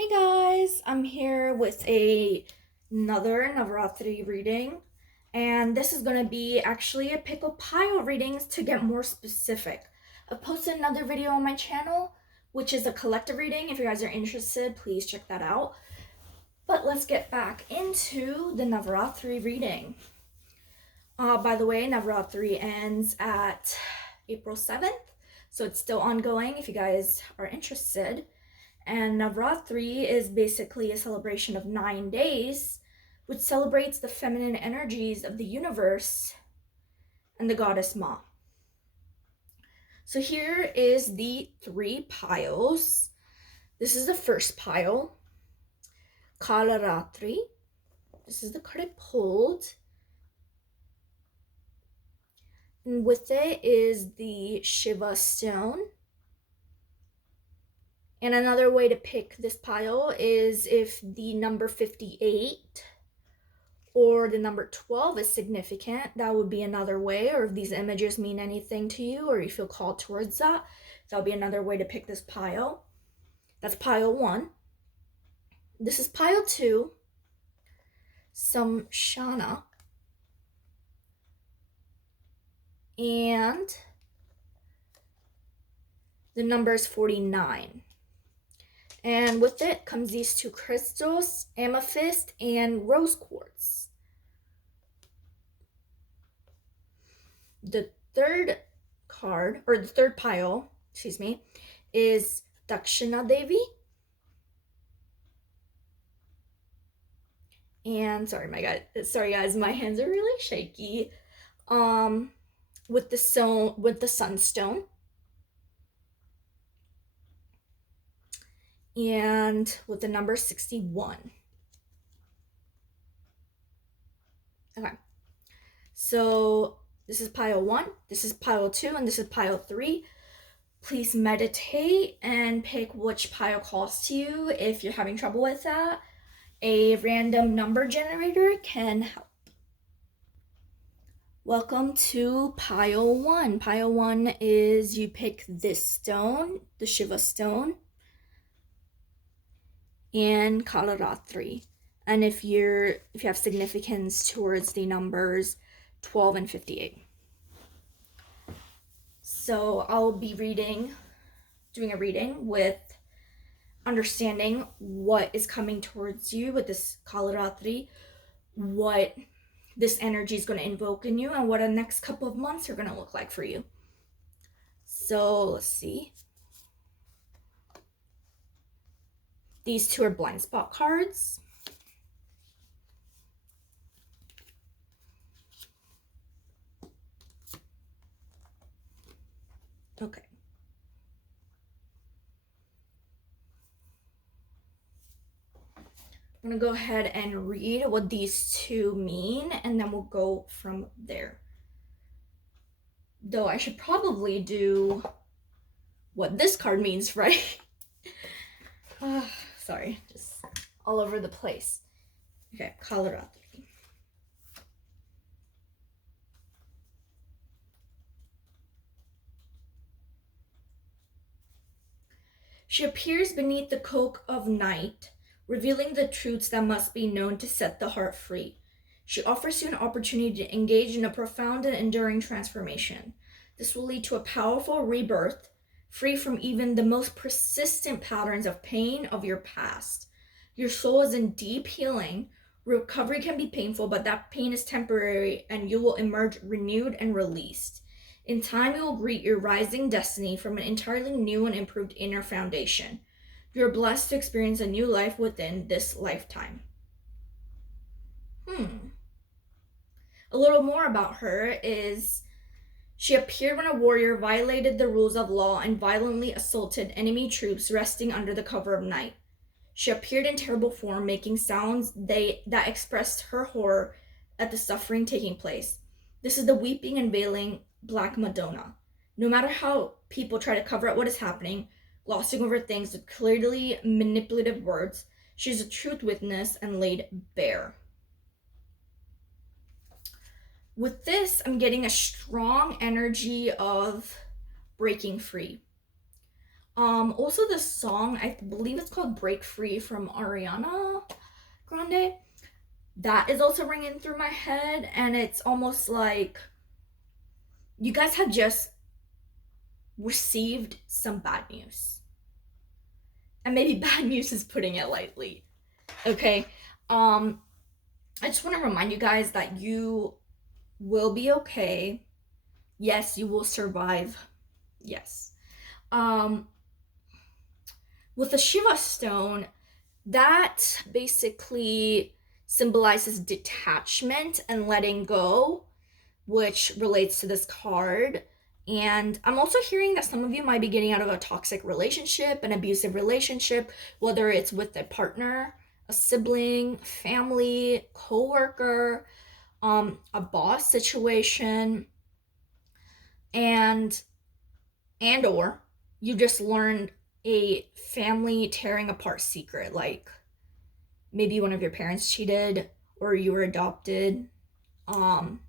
Hey guys, I'm here with another Navaratri reading, and this is going to be actually a pick a pile readings to get more specific. I've posted another video on my channel, which is a collective reading. If you guys are interested, please check that out. But let's get back into the Navaratri reading. By the way, Navaratri ends at April 7th, so it's still ongoing if you guys are interested. And Navaratri is basically a celebration of 9 days, which celebrates the feminine energies of the universe and the goddess Ma. So here is the 3 piles. This is the first pile, Kalaratri. This is the card I pulled. And with it is the Shiva stone. And another way to pick this pile is if the number 58 or the number 12 is significant, that would be another way. Or if these images mean anything to you or you feel called towards that, that'll be another way to pick this pile. That's pile 1. This is pile 2, Samshana. And the number is 49. And with it comes these 2 crystals, amethyst and rose quartz. The third card, or the third pile, is Dakshina Devi. And sorry guys, my hands are really shaky. With the sunstone. And with the number 61. Okay. So this is pile 1, this is pile 2, and this is pile 3. Please meditate and pick which pile calls to you. If you're having trouble with that, a random number generator can help. Welcome to pile 1. Pile 1 is you pick this stone, the Shiva stone, and Kalaratri. And if you have significance towards the numbers 12 and 58. So I'll be doing a reading with understanding what is coming towards you with this Kalaratri, what this energy is going to invoke in you, and what the next couple of months are going to look like for you. So let's see. These 2 are blind spot cards. Okay. I'm going to go ahead and read what these 2 mean, and then we'll go from there. Though I should probably do what this card means, right? Sorry, just all over the place. Okay, Kalaratri. She appears beneath the cloak of night, revealing the truths that must be known to set the heart free. She offers you an opportunity to engage in a profound and enduring transformation. This will lead to a powerful rebirth, free from even the most persistent patterns of pain of your past. Your soul is in deep healing. Recovery can be painful, but that pain is temporary, and you will emerge renewed and released. In time, you will greet your rising destiny from an entirely new and improved inner foundation. You are blessed to experience a new life within this lifetime. A little more about her is she appeared when a warrior violated the rules of law and violently assaulted enemy troops resting under the cover of night. She appeared in terrible form, making sounds that expressed her horror at the suffering taking place. This is the weeping and wailing Black Madonna. No matter how people try to cover up what is happening, glossing over things with clearly manipulative words, she is a truth witness and laid bare. With this, I'm getting a strong energy of breaking free. Also the song, I believe it's called Break Free from Ariana Grande. That is also ringing through my head, and it's almost like you guys have just received some bad news. And maybe bad news is putting it lightly. Okay? I just want to remind you guys that you will be okay. Yes, you will survive. Yes. Um with the Shiva stone, that basically symbolizes detachment and letting go, which relates to this card. And I'm also hearing that some of you might be getting out of a toxic relationship, an abusive relationship, whether it's with a partner, a sibling, family, coworker, a boss situation, and or you just learned a family tearing apart secret, like maybe one of your parents cheated or you were adopted. Um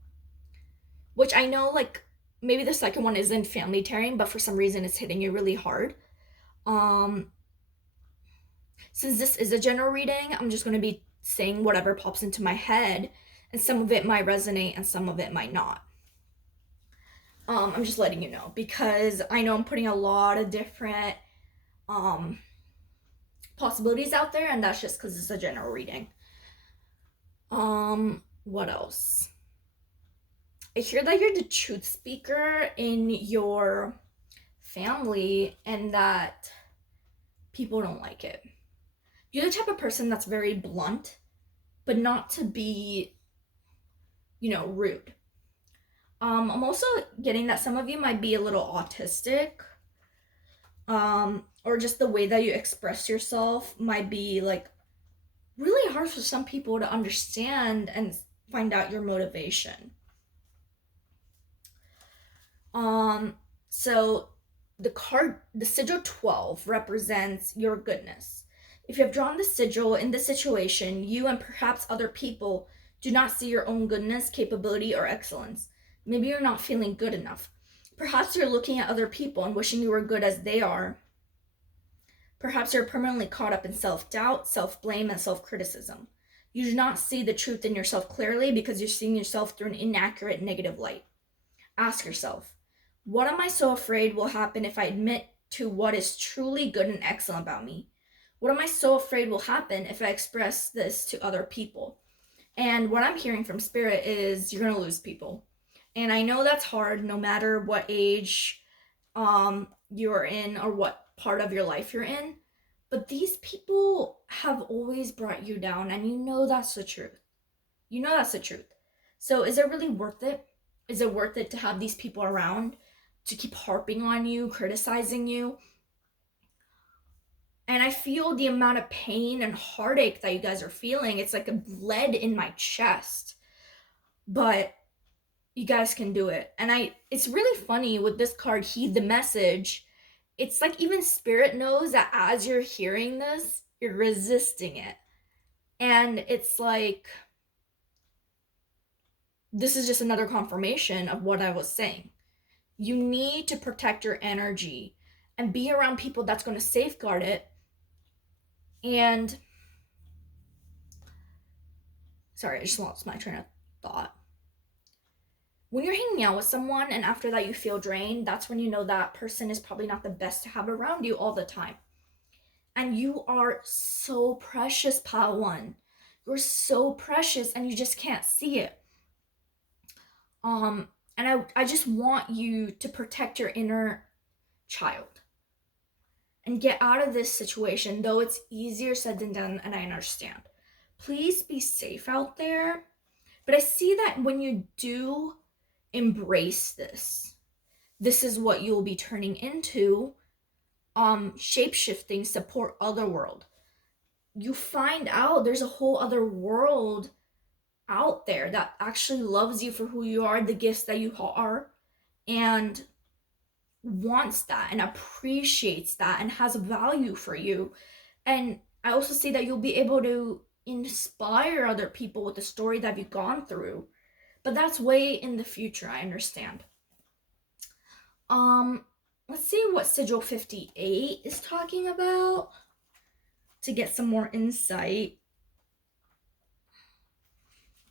which I know, like, maybe the second one isn't family tearing, but for some reason it's hitting you really hard. Um, since this is a general reading, I'm just going to be saying whatever pops into my head, and some of it might resonate and some of it might not. I'm just letting you know because I know I'm putting a lot of different um, possibilities out there, and that's just because it's a general reading. What else? I hear that you're the truth speaker in your family and that people don't like it. You're the type of person that's very blunt, but not to be, rude. I'm also getting that some of you might be a little autistic, or just the way that you express yourself might be like really hard for some people to understand and find out your motivation. So the sigil 12 represents your goodness. If you have drawn the sigil in this situation, you and perhaps other people do not see your own goodness, capability, or excellence. Maybe you're not feeling good enough. Perhaps you're looking at other people and wishing you were good as they are. Perhaps you're permanently caught up in self-doubt, self-blame, and self-criticism. You do not see the truth in yourself clearly because you're seeing yourself through an inaccurate, negative light. Ask yourself, what am I so afraid will happen if I admit to what is truly good and excellent about me? What am I so afraid will happen if I express this to other people? And what I'm hearing from Spirit is you're going to lose people. And I know that's hard no matter what age you're in or what part of your life you're in. But these people have always brought you down, and you know that's the truth. You know that's the truth. So is it really worth it? Is it worth it to have these people around to keep harping on you, criticizing you? And I feel the amount of pain and heartache that you guys are feeling. It's like a lead in my chest. But you guys can do it. And it's really funny with this card, Heed the Message. It's like even Spirit knows that as you're hearing this, you're resisting it. And it's like, this is just another confirmation of what I was saying. You need to protect your energy and be around people that's going to safeguard it. And sorry, I just lost my train of thought. When you're hanging out with someone and after that you feel drained, that's when you know that person is probably not the best to have around you all the time. And you are so precious, Padawan. You're so precious and you just can't see it. And I just want you to protect your inner child and get out of this situation, though it's easier said than done, and I understand. Please be safe out there. But I see that when you do embrace this, this is what you'll be turning into. Shape-shifting support other world. You find out there's a whole other world out there that actually loves you for who you are, the gifts that you are, and wants that and appreciates that and has value for you. And I also see that you'll be able to inspire other people with the story that you've gone through. But that's way in the future, I understand. let's see what sigil 58 is talking about to get some more insight.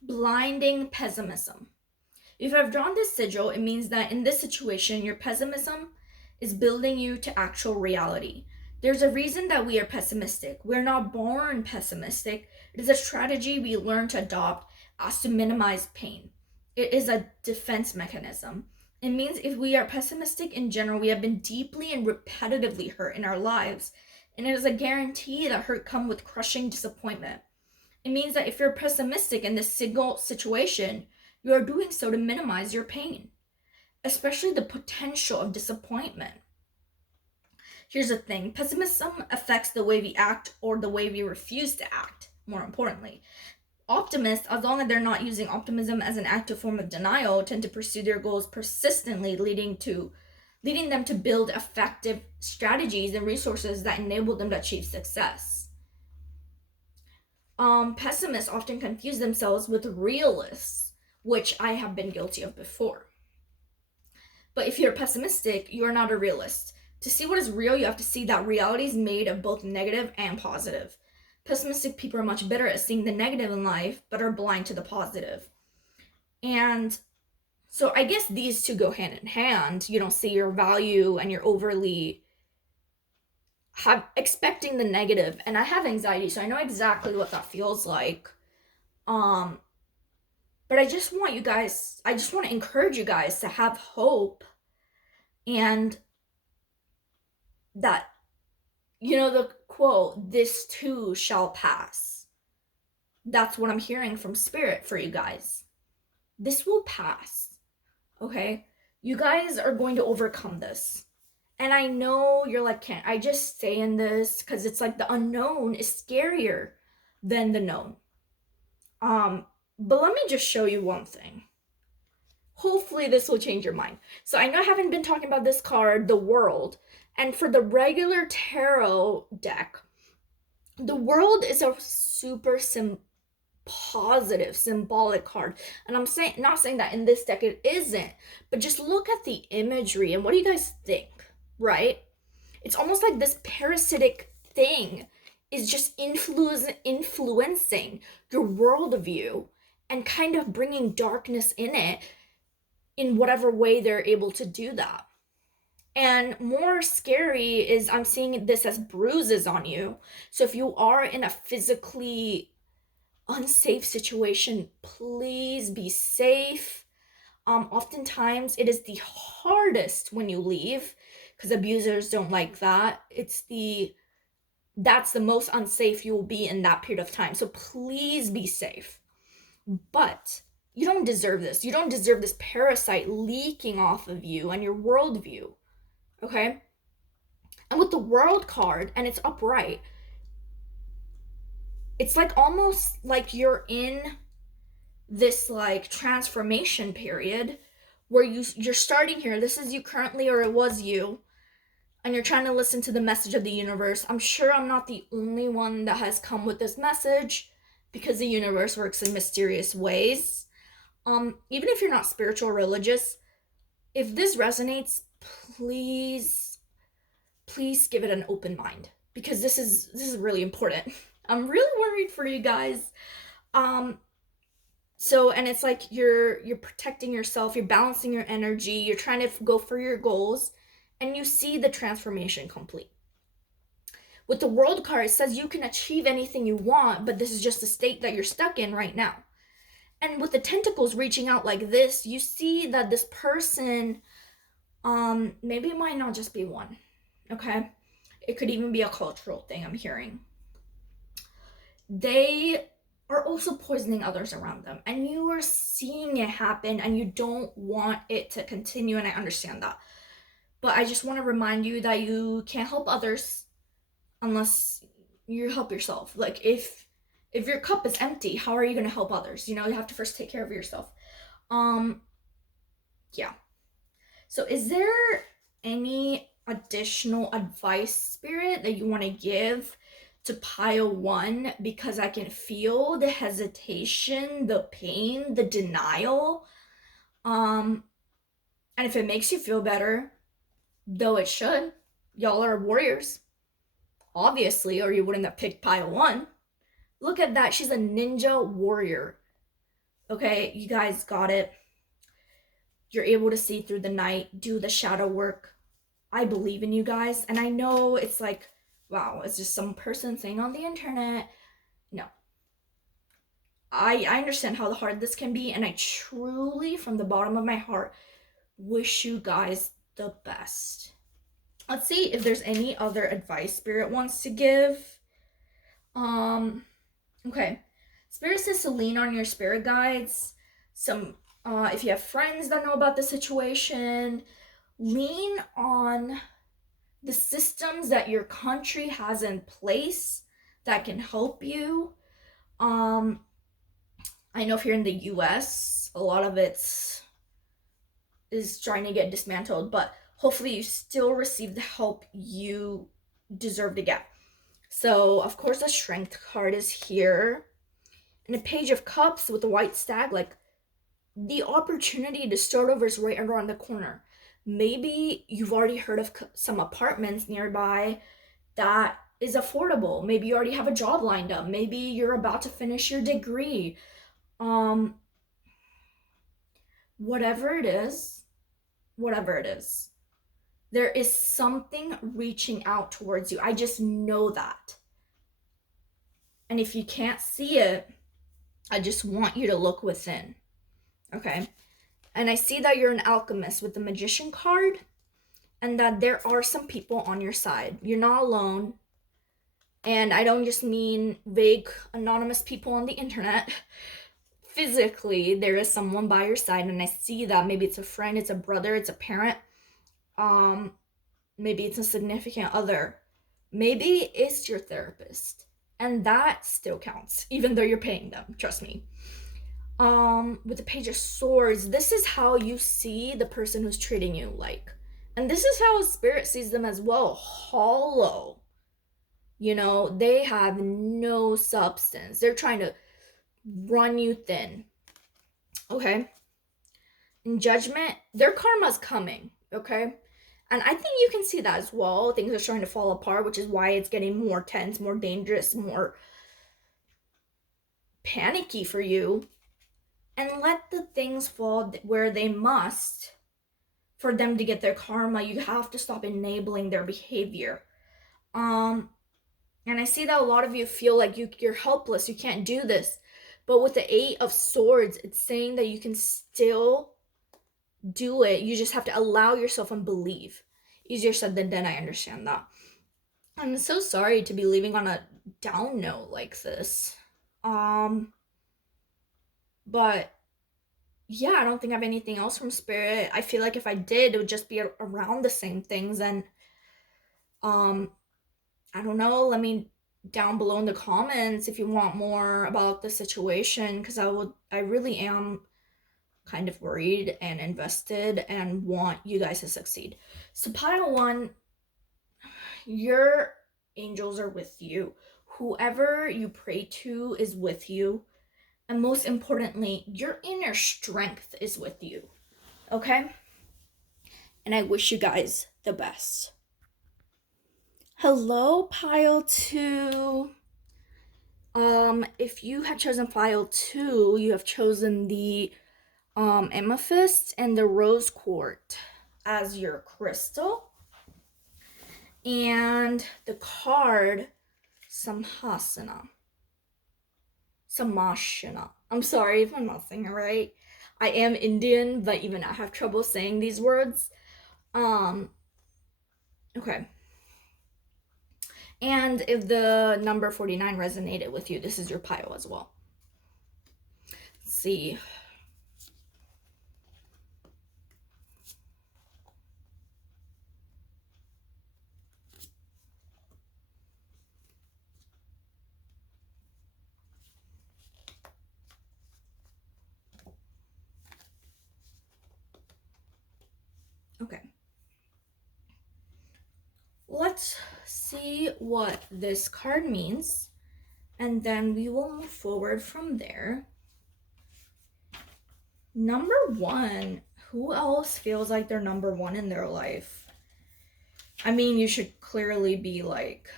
Blinding pessimism. If I've drawn this sigil, it means that in this situation, your pessimism is building you to actual reality. There's a reason that we are pessimistic. We're not born pessimistic. It is a strategy we learn to adopt as to minimize pain. It is a defense mechanism. It means if we are pessimistic in general, we have been deeply and repetitively hurt in our lives. And it is a guarantee that hurt comes with crushing disappointment. It means that if you're pessimistic in this single situation, you are doing so to minimize your pain, especially the potential of disappointment. Here's the thing, pessimism affects the way we act or the way we refuse to act, more importantly. Optimists, as long as they're not using optimism as an active form of denial, tend to pursue their goals persistently, leading them to build effective strategies and resources that enable them to achieve success. Pessimists often confuse themselves with realists, which I have been guilty of before. But if you're pessimistic, you're not a realist. To see what is real, you have to see that reality is made of both negative and positive. Pessimistic people are much better at seeing the negative in life, but are blind to the positive. And so I guess these two go hand in hand. You don't see your value and you're overly expecting the negative. And I have anxiety, so I know exactly what that feels like. But I just want to encourage you guys to have hope, and that, the quote, "this too shall pass." That's what I'm hearing from Spirit for you guys. This will pass, okay? You guys are going to overcome this. And I know you're like, can't I just stay in this? Because it's like the unknown is scarier than the known. But let me just show you one thing. Hopefully this will change your mind. So I know I haven't been talking about this card, the World. And for the regular tarot deck, the World is a super positive, symbolic card. And I'm not saying that in this deck it isn't, but just look at the imagery and what do you guys think, right? It's almost like this parasitic thing is just influencing your worldview and kind of bringing darkness in it in whatever way they're able to do that. And more scary is I'm seeing this as bruises on you. So if you are in a physically unsafe situation, please be safe. Oftentimes it is the hardest when you leave because abusers don't like that. That's the most unsafe you will be in that period of time. So please be safe. But you don't deserve this. You don't deserve this parasite leaking off of you and your worldview. Okay? And with the World card, and it's upright, it's like almost like you're in this like transformation period where you're starting here. This is you currently, or it was you, and you're trying to listen to the message of the universe. I'm sure I'm not the only one that has come with this message because the universe works in mysterious ways. Even if you're not spiritual or religious, if this resonates, please give it an open mind because this is really important. I'm really worried for you guys. So, and it's like you're protecting yourself, you're balancing your energy, you're trying to go for your goals, and you see the transformation complete. With the World card, it says you can achieve anything you want, but this is just the state that you're stuck in right now. And with the tentacles reaching out like this, you see that this person, maybe it might not just be one, okay? It could even be a cultural thing I'm hearing. They are also poisoning others around them, and you are seeing it happen, and you don't want it to continue, and I understand that. But I just want to remind you that you can't help others unless you help yourself. Like, if your cup is empty, how are you going to help others? You have to first take care of yourself. Yeah. So is there any additional advice, Spirit, that you want to give to pile 1? Because I can feel the hesitation, the pain, the denial. And if it makes you feel better, though it should. Y'all are warriors, obviously, or you wouldn't have picked pile 1. Look at that. She's a ninja warrior. Okay, you guys got it. You're able to see through the night, do the shadow work. I believe in you guys. And I know it's like, wow, it's just some person saying on the internet. No. I understand how hard this can be, and I truly, from the bottom of my heart, wish you guys the best. Let's see if there's any other advice Spirit wants to give. Okay. Spirit says to lean on your spirit guides. If you have friends that know about the situation, lean on the systems that your country has in place that can help you. I know if you're in the US, a lot of it is trying to get dismantled, but hopefully you still receive the help you deserve to get. So, of course, the Strength card is here. And a Page of Cups with the White Stag, like, the opportunity to start over is right around the corner. Maybe you've already heard of some apartments nearby that is affordable. Maybe you already have a job lined up. Maybe you're about to finish your degree. Whatever it is, there is something reaching out towards you. I just know that. And if you can't see it, I just want you to look within. Okay? And I see that you're an alchemist with the Magician card, and that there are some people on your side. You're not alone. And I don't just mean vague, anonymous people on the internet. Physically, there is someone by your side, and I see that. Maybe it's a friend, it's a brother, it's a parent. Maybe it's a significant other. Maybe it's your therapist. And that still counts, even though you're paying them. Trust me. With the Page of Swords, this is how you see the person who's treating you like. And this is how Spirit sees them as well. Hollow. You know, they have no substance. They're trying to run you thin. Okay? In Judgment, their karma's coming. Okay? And I think you can see that as well. Things are starting to fall apart, which is why it's getting more tense, more dangerous, more panicky for you. And let the things fall where they must for them to get their karma. You have to stop enabling their behavior. And I see that a lot of you feel like you're helpless. You can't do this. But with the 8 of Swords, it's saying that you can still do it. You just have to allow yourself and believe. Easier said than done, I understand that. I'm so sorry to be leaving on a down note like this. But yeah, I don't think I have anything else from Spirit. I feel like if I did, it would just be around the same things. And I don't know, let me down below in the comments if you want more about the situation, because I really am kind of worried and invested and want you guys to succeed. So pile 1, your angels are with you. Whoever you pray to is with you. And most importantly, your inner strength is with you. Okay? And I wish you guys the best. Hello, pile 2. If you had chosen pile 2, you have chosen the amethyst and the rose quartz as your crystal. And the card Samshana. I'm sorry if I'm not saying it right. I am Indian, but even I have trouble saying these words. Okay. And if the number 49 resonated with you, this is your pile as well. Let's see. Okay. Let's see what this card means, and then we will move forward from there. Number 1. Who else feels like they're number 1 in their life? I mean, you should clearly be like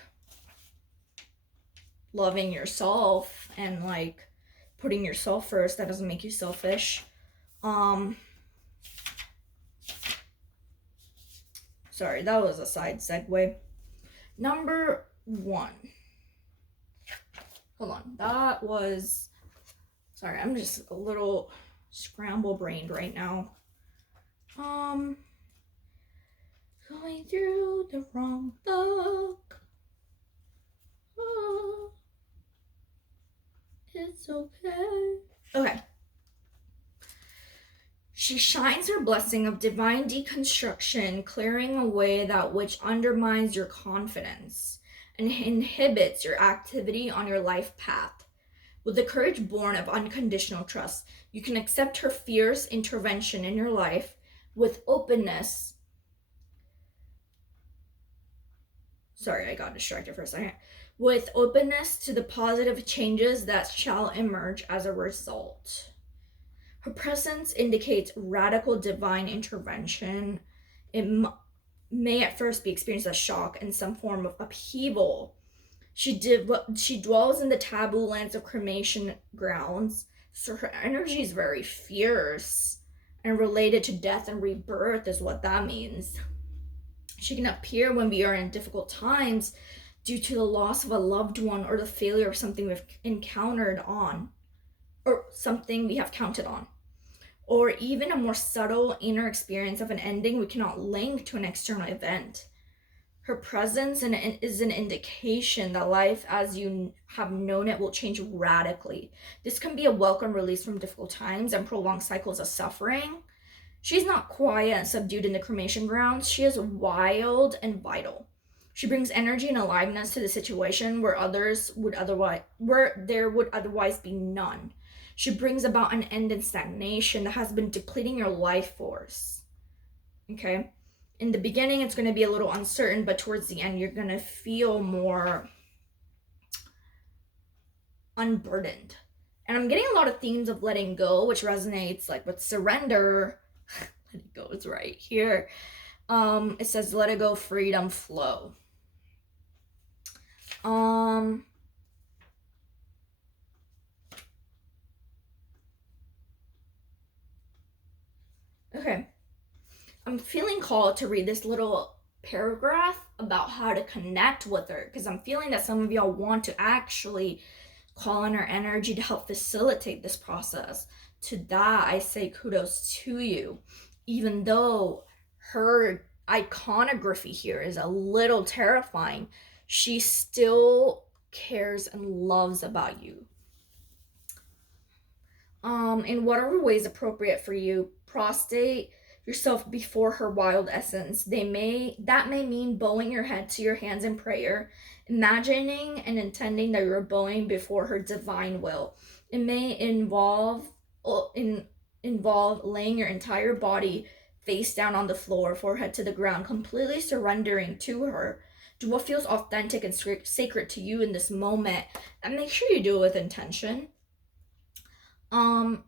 loving yourself and like putting yourself first. That doesn't make you selfish. Sorry, that was a side segue. Number 1. Hold on. That was. Sorry, I'm just a little scramble brained right now. Going through the wrong book. Oh, it's okay. Okay. She shines her blessing of divine deconstruction, clearing away that which undermines your confidence and inhibits your activity on your life path. With the courage born of unconditional trust, you can accept her fierce intervention in your life with openness. Sorry, I got distracted for a second. With openness to the positive changes that shall emerge as a result. Her presence indicates radical divine intervention. It may at first be experienced as shock and some form of upheaval. She dwells in the taboo lands of cremation grounds, so her energy is very fierce and related to death and rebirth is what that means. She can appear when we are in difficult times due to the loss of a loved one or the failure of something we've encountered on, or something we have counted on, or even a more subtle inner experience of an ending we cannot link to an external event. Her presence is an indication that life as you have known it will change radically. This can be a welcome release from difficult times and prolonged cycles of suffering. She's not quiet and subdued in the cremation grounds. She is wild and vital. She brings energy and aliveness to the situation where there would otherwise be none. She brings about an end in stagnation that has been depleting your life force. Okay? In the beginning, it's going to be a little uncertain, but towards the end, you're going to feel more unburdened. And I'm getting a lot of themes of letting go, which resonates like with surrender. Let it go is right here. It says, let it go, freedom, flow. Okay. I'm feeling called to read this little paragraph about how to connect with her, because I'm feeling that some of y'all want to actually call on her energy to help facilitate this process. To that, I say kudos to you. Even though her iconography here is a little terrifying, she still cares and loves about you. In whatever way is appropriate for you, prostrate yourself before her wild essence. That may mean bowing your head to your hands in prayer, imagining and intending that you're bowing before her divine will. It may involve laying your entire body face down on the floor, forehead to the ground, completely surrendering to her. Do what feels authentic and sacred to you in this moment, and make sure you do it with intention. I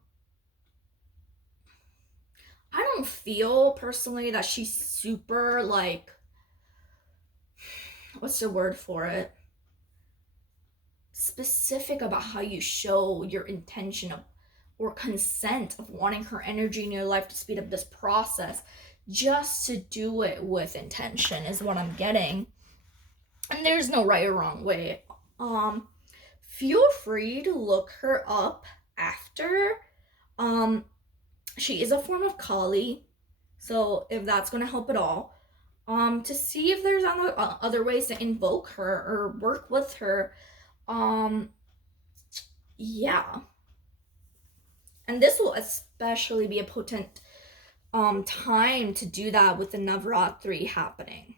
don't feel personally that she's super like, what's the word for it? Specific about how you show your intention of or consent of wanting her energy in your life to speed up this process. Just to do it with intention is what I'm getting. And there's no right or wrong way. Feel free to look her up after. She is a form of Kali, so if that's going to help at all, to see if there's other ways to invoke her or work with her. Yeah. And this will especially be a potent time to do that with the Navaratri happening.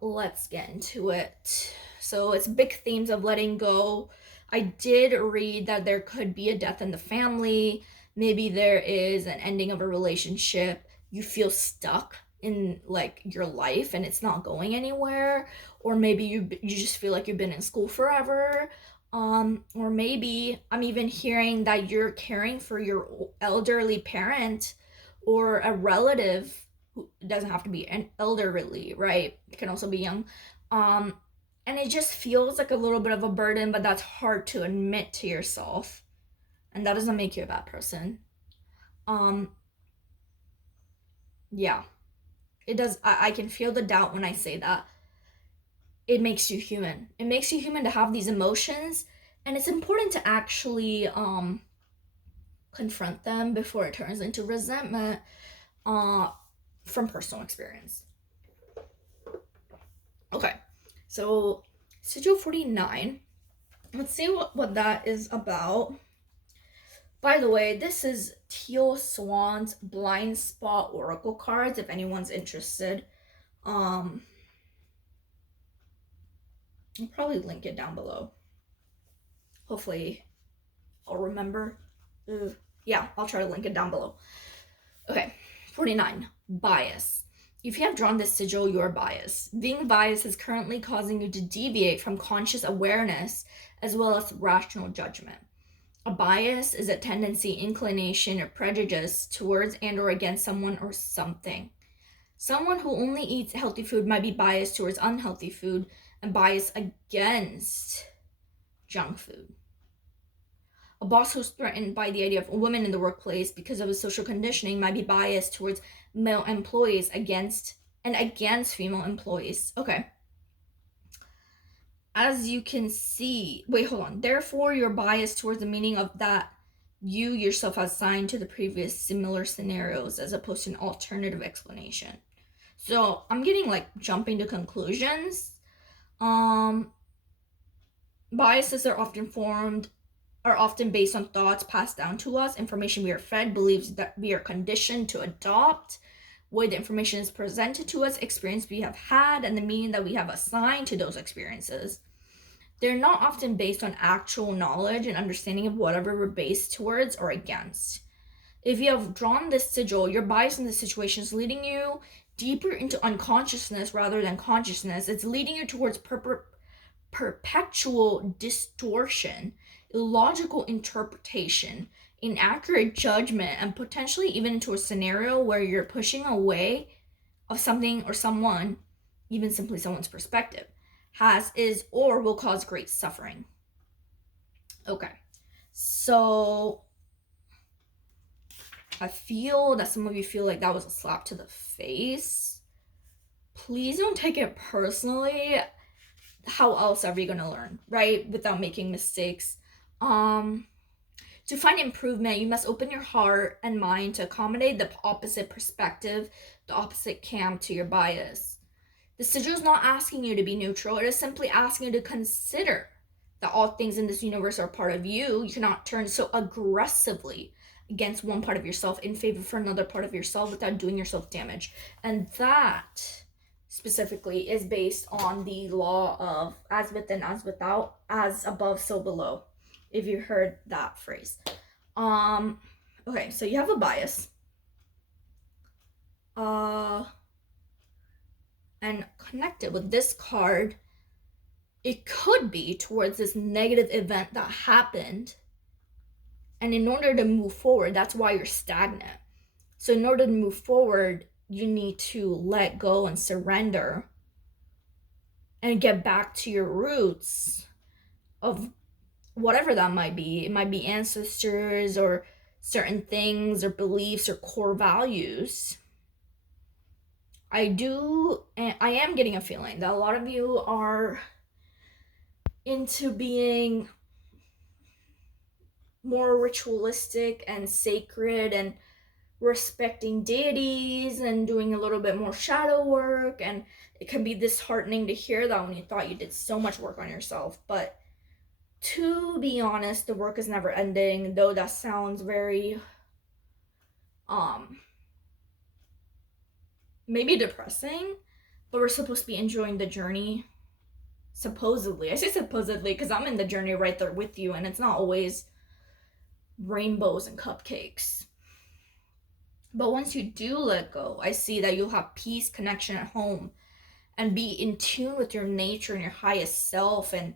Let's get into it. So it's big themes of letting go. I did read that there could be a death in the family. Maybe there is an ending of a relationship. You feel stuck in like your life and it's not going anywhere. Or maybe you just feel like you've been in school forever. Or maybe I'm even hearing that you're caring for your elderly parent or a relative who doesn't have to be an elderly, right? It can also be young. And it just feels like a little bit of a burden, but that's hard to admit to yourself. And that doesn't make you a bad person. Um, yeah. It does. I can feel the doubt when I say that. It makes you human. It makes you human to have these emotions, and it's important to actually confront them before it turns into resentment uh, from personal experience. Okay, so sigil 49. Let's see what that is about. By the way, this is Teal Swan's blind spot oracle cards if anyone's interested. I'll probably link it down below. Hopefully I'll remember. Yeah, I'll try to link it down below. Okay, 49. Bias. If you have drawn this sigil, you're biased. Being biased is currently causing you to deviate from conscious awareness as well as rational judgment. A bias is a tendency, inclination, or prejudice towards and or against someone or something. Someone who only eats healthy food might be biased towards unhealthy food and biased against junk food. A boss who's threatened by the idea of women in the workplace because of his social conditioning might be biased towards male employees against female employees. Okay. As you can see, wait, hold on. Therefore, you're biased towards the meaning of that you yourself assigned to the previous similar scenarios as opposed to an alternative explanation. So I'm getting like jumping to conclusions. Biases are often based on thoughts passed down to us, information we are fed, beliefs that we are conditioned to adopt, way the information is presented to us, experience we have had, and the meaning that we have assigned to those experiences. They're not often based on actual knowledge and understanding of whatever we're based towards or against. If you have drawn this sigil, your bias in the situation is leading you deeper into unconsciousness rather than consciousness. It's leading you towards perpetual distortion, illogical interpretation, inaccurate judgment, and potentially even into a scenario where you're pushing away of something or someone, even simply someone's perspective, is or will cause great suffering. Okay, so I feel that some of you feel like that was a slap to the face. Please don't take it personally. How else are we going to learn, right? Without making mistakes. To find improvement, you must open your heart and mind to accommodate the opposite perspective, the opposite camp to your bias. The sigil is not asking you to be neutral. It is simply asking you to consider that all things in this universe are part of you. You cannot turn so aggressively against one part of yourself in favor for another part of yourself without doing yourself damage. And that specifically is based on the law of as within, as without, as above, so below. If you heard that phrase. Okay, so you have a bias. And connected with this card, it could be towards this negative event that happened. And in order to move forward, that's why you're stagnant. So in order to move forward, you need to let go and surrender and get back to your roots of whatever that might be. It might be ancestors or certain things or beliefs or core values. I am getting a feeling that a lot of you are into being more ritualistic and sacred and respecting deities and doing a little bit more shadow work, and it can be disheartening to hear that when you thought you did so much work on yourself. But to be honest, the work is never ending, though that sounds very maybe depressing, but we're supposed to be enjoying the journey. Supposedly. I say supposedly because I'm in the journey right there with you, and it's not always rainbows and cupcakes. But once you do let go, I see that you'll have peace, connection at home, and be in tune with your nature and your highest self, and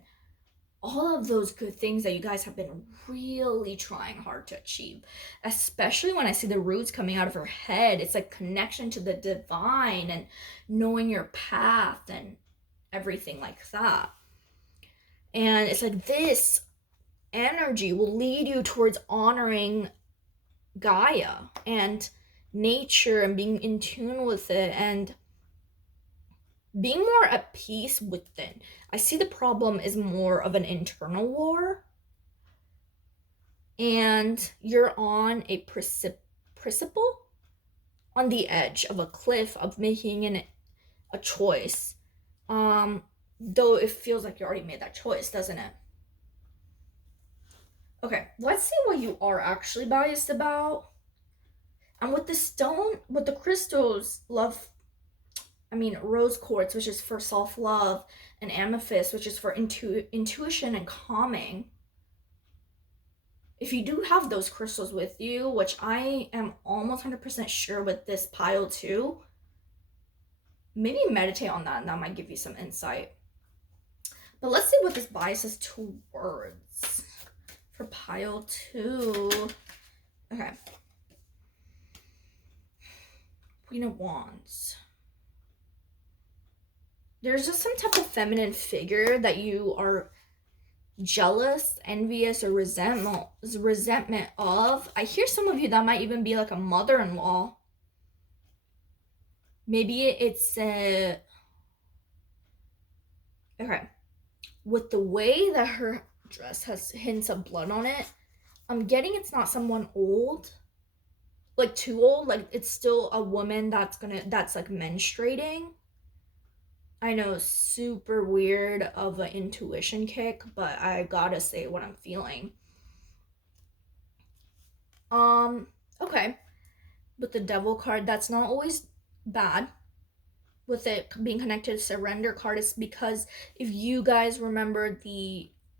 all of those good things that you guys have been really trying hard to achieve. Especially when I see the roots coming out of her head. It's like connection to the divine and knowing your path and everything like that. And it's like this energy will lead you towards honoring Gaia and nature and being in tune with it and being more at peace within. I see the problem is more of an internal war, and you're on a precipice on the edge of a cliff of making a choice. Though it feels like you already made that choice, doesn't it? Okay, let's see what you are actually biased about. And with the stone, with the crystals, rose quartz, which is for self love, and amethyst, which is for intuition and calming. If you do have those crystals with you, which I am almost 100% sure with this pile too, maybe meditate on that and that might give you some insight. But let's see what this bias is towards for pile 2. Okay. Queen of Wands. There's just some type of feminine figure that you are jealous, envious, or resentment of. I hear some of you that might even be like a mother-in-law. Maybe it's okay. With the way that her dress has hints of blood on it, I'm getting it's not someone old, like too old, like it's still a woman that's like menstruating. I know, super weird of an intuition kick, but I gotta say what I'm feeling. Okay. With the devil card, that's not always bad. With it being connected to surrender card is because if you guys remember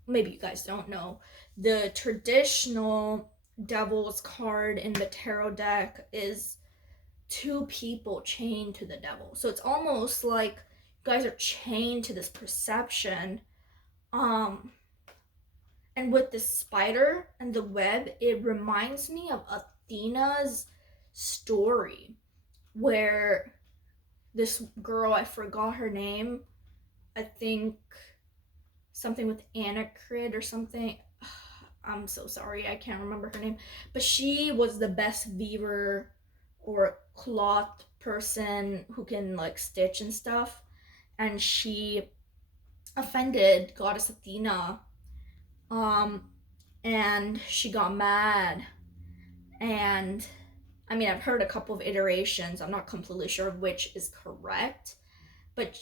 maybe you guys don't know, the traditional devil's card in the tarot deck is 2 people chained to the devil. So it's almost like you guys are chained to this perception. And with the spider and the web, it reminds me of Athena's story where this girl, I forgot her name, I think something with Anacrid or something. I'm so sorry, I can't remember her name. But she was the best weaver or cloth person who can like stitch and stuff. And she offended Goddess Athena. And she got mad. And I've heard a couple of iterations. I'm not completely sure which is correct. But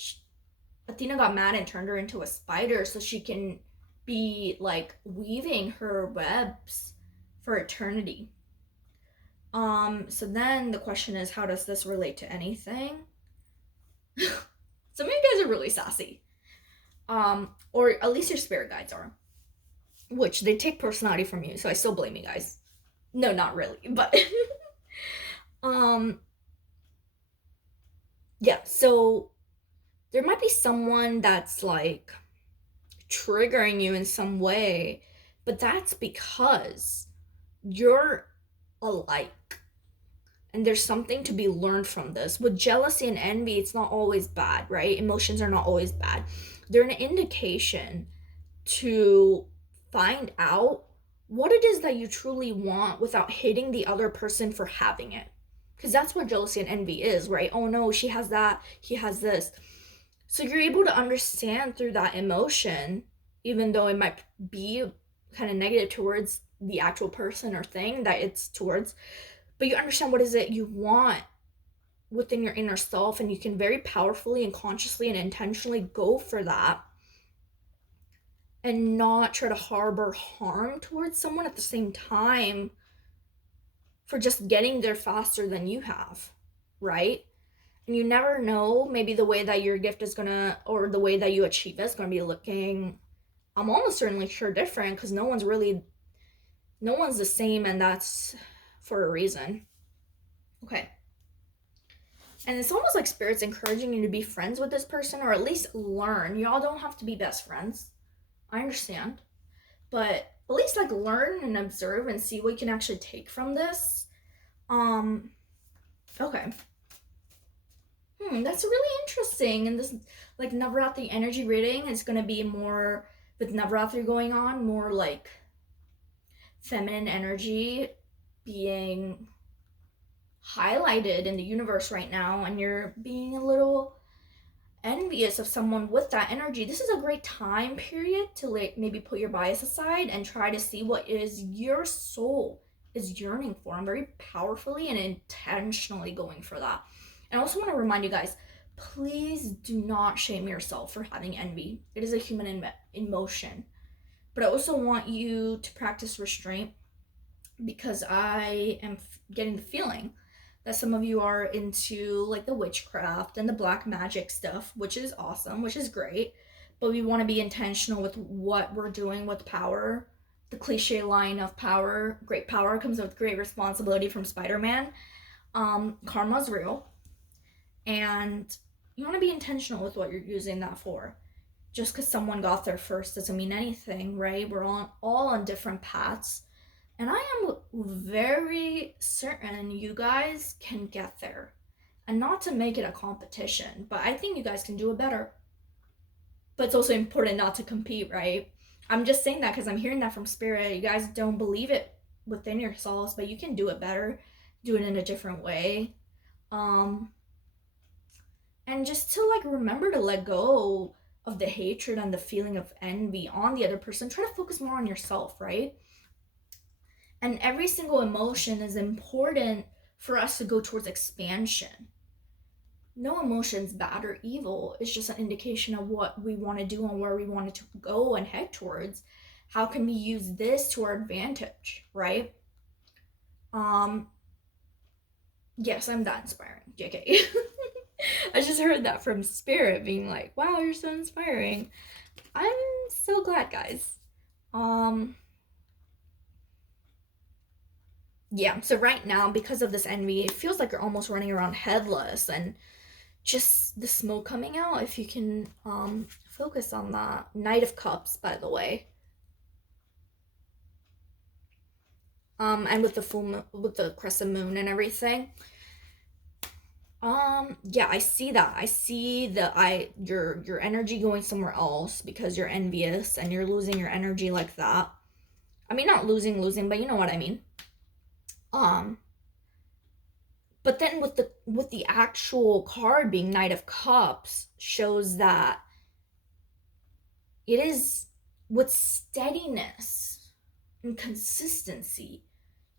Athena got mad and turned her into a spider so she can be like weaving her webs for eternity. So then the question is, how does this relate to anything? Some of you guys are really sassy. Or at least your spirit guides are. Which they take personality from you, so I still blame you guys. No, not really, but yeah, so there might be someone that's like triggering you in some way, but that's because you're alike. And there's something to be learned from this. With jealousy and envy, it's not always bad, right? Emotions are not always bad. They're an indication to find out what it is that you truly want without hating the other person for having it. Because that's what jealousy and envy is, right? Oh no, she has that, he has this. So you're able to understand through that emotion, even though it might be kind of negative towards the actual person or thing that it's towards, but you understand what is it you want within your inner self, and you can very powerfully and consciously and intentionally go for that and not try to harbor harm towards someone at the same time for just getting there faster than you have, right? And you never know, maybe the way that your gift is gonna, or the way that you achieve it is gonna be looking, I'm almost certainly sure different, because no one's the same, and that's for a reason. Okay. And it's almost like Spirit's encouraging you to be friends with this person, or at least learn. Y'all don't have to be best friends. I understand. But at least like learn and observe and see what you can actually take from this. Okay. That's really interesting. And this like Navaratri energy reading is gonna be more with Navaratri going on, more like feminine energy being highlighted in the universe right now, and you're being a little envious of someone with that energy. This is a great time period to like maybe put your bias aside and try to see what is your soul is yearning for. I'm very powerfully and intentionally going for that. And I also want to remind you guys, please do not shame yourself for having envy. It is a human emotion. But I also want you to practice restraint, because I am getting the feeling that some of you are into like the witchcraft and the black magic stuff, which is awesome, which is great. But we want to be intentional with what we're doing with power. The cliche line of power, great power comes with great responsibility from Spider-Man. Karma's real. And you want to be intentional with what you're using that for. Just because someone got there first doesn't mean anything, right? We're all on different paths. And I am very certain you guys can get there. And not to make it a competition, but I think you guys can do it better. But it's also important not to compete, right? I'm just saying that because I'm hearing that from Spirit. You guys don't believe it within yourselves, but you can do it better, do it in a different way. And just to like remember to let go of the hatred and the feeling of envy on the other person. Try to focus more on yourself, right? And every single emotion is important for us to go towards expansion. No emotion's bad or evil. It's just an indication of what we want to do and where we want to go and head towards. How can we use this to our advantage, right? Yes, I'm that inspiring. JK. I just heard that from Spirit being like, wow, you're so inspiring. I'm so glad, guys. Yeah, so right now, because of this envy, it feels like you're almost running around headless, and just the smoke coming out. If you can focus on that. Knight of Cups, by the way. And with the full moon, with the crescent moon and everything. Yeah, I see that. I see your energy going somewhere else because you're envious and you're losing your energy like that. I mean, not losing, but you know what I mean. But then with the actual card being Knight of Cups shows that it is with steadiness and consistency,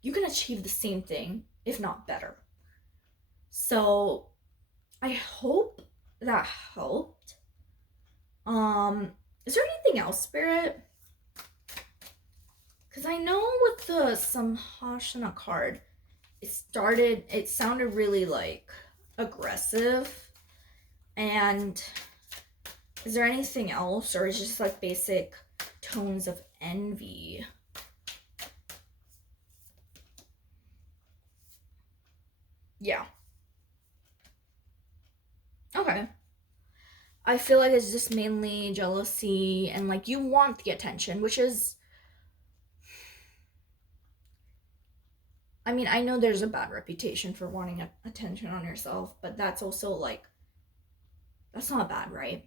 you can achieve the same thing, if not better. So I hope that helped. Is there anything else, Spirit? Because I know with the Samshana card, it sounded really like aggressive. And is there anything else, or is it just like basic tones of envy? Yeah. Okay. I feel like it's just mainly jealousy and like you want the attention, which is, I mean, I know there's a bad reputation for wanting attention on yourself, but that's also like, that's not bad, right?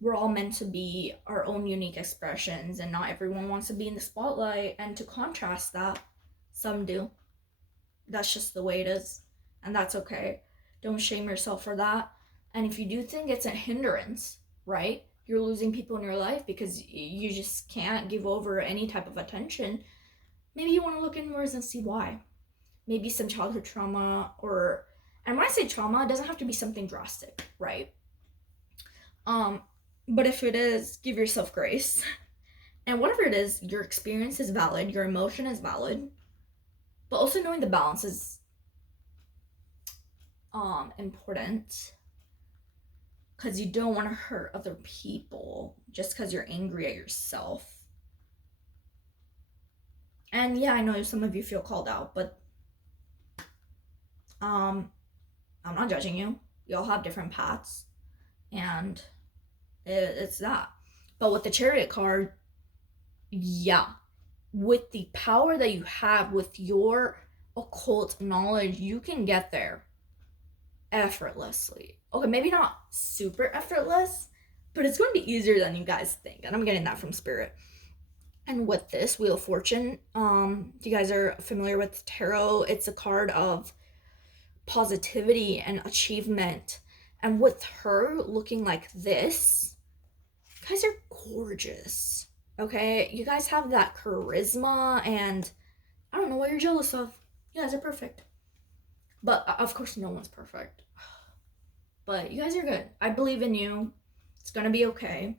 We're all meant to be our own unique expressions, and not everyone wants to be in the spotlight. And to contrast that, some do. That's just the way it is, and that's okay. Don't shame yourself for that. And if you do think it's a hindrance, right? You're losing people in your life because you just can't give over any type of attention. Maybe you want to look inwards and see why. Maybe some childhood trauma, and when I say trauma, it doesn't have to be something drastic, right? But if it is, give yourself grace. And whatever it is, your experience is valid, your emotion is valid, but also knowing the balance is important, because you don't want to hurt other people just because you're angry at yourself. And yeah, I know some of you feel called out, but I'm not judging you. You all have different paths, and it's that. But with the Chariot card, yeah, with the power that you have with your occult knowledge, you can get there effortlessly. Okay, maybe not super effortless, but it's going to be easier than you guys think. And I'm getting that from Spirit. And with this Wheel of Fortune, if you guys are familiar with tarot, it's a card of positivity and achievement. And with her looking like this, you guys are gorgeous. Okay, you guys have that charisma, and I don't know what you're jealous of. You guys are perfect. But of course, no one's perfect. But you guys are good. I believe in you. It's gonna be okay.